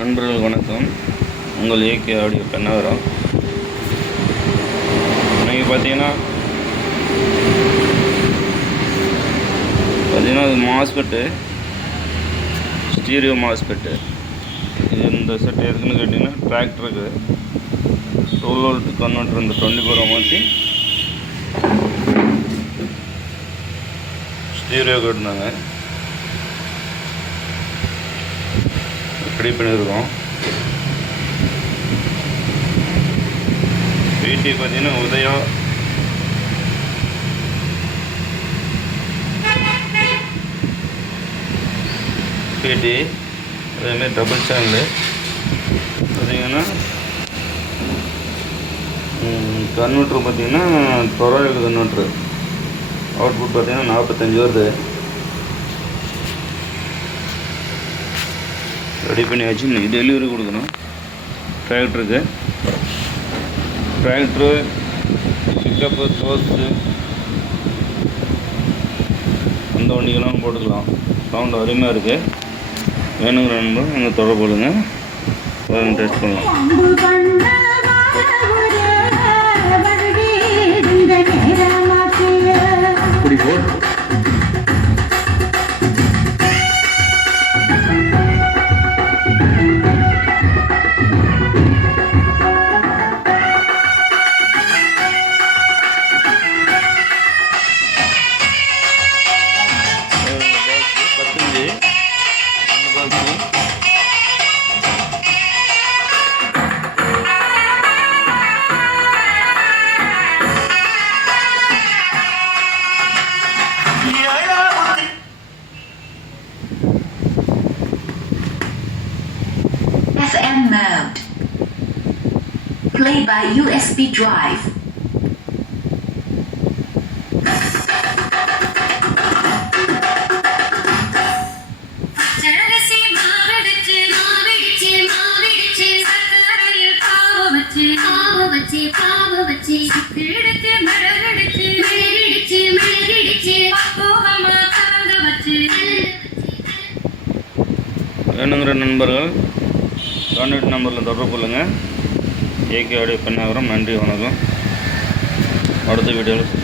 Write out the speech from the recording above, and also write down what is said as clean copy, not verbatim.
நண்பர்கள் வணக்கம். உங்கள் ஏகே ஆடியோ பெண்ணாகரம். இன்றைக்கி பார்த்தீங்கன்னா அது மாஸ்பெட்டு, ஸ்டீரியோ மாஸ்பெட்டு. இது இந்த செட் எதுக்குன்னு கேட்டிங்கன்னா டிராக்டருக்கு 12 வோல்ட் கன்வெர்ட்டர் இந்த 24 மாற்றி ஸ்டீரியோ கட்டினாங்க. ரெடி பண்ணியிருக்கோம். பிடி பார்த்தீங்கன்னா உதயா பிடி, அதேமாதிரி டபுள் சேனலு பார்த்தீங்கன்னா கன்வெர்ட்ரு பார்த்தீங்கன்னா 12 கன்வெர்ட்ரு. அவுட்புட் பார்த்தீங்கன்னா 45 வருது. ரெடி பண்ணியாச்சு. இன்றைக்கி டெலிவரி கொடுக்கணும் டிராக்டருக்கு. டிராக்டரு பிக்கப்பு, தோஸ்ட்டு அந்த வண்டிக்கெல்லாம் போட்டுக்கலாம். சவுண்டு அருமையாக இருக்குது. வேணுங்கிற நண்பர் நாங்கள் தொடர்பு கொள்ளுங்க. டெஸ்ட் பண்ணலாம். FM mode. Play by USB drive. வேணுங்கிற நண்பர்கள் கான்டாக்ட் நம்பரில் தொடர்பு கொள்ளுங்கள். AK audio Pennagaram. நன்றி, வணக்கம். அடுத்த வீடியோவில்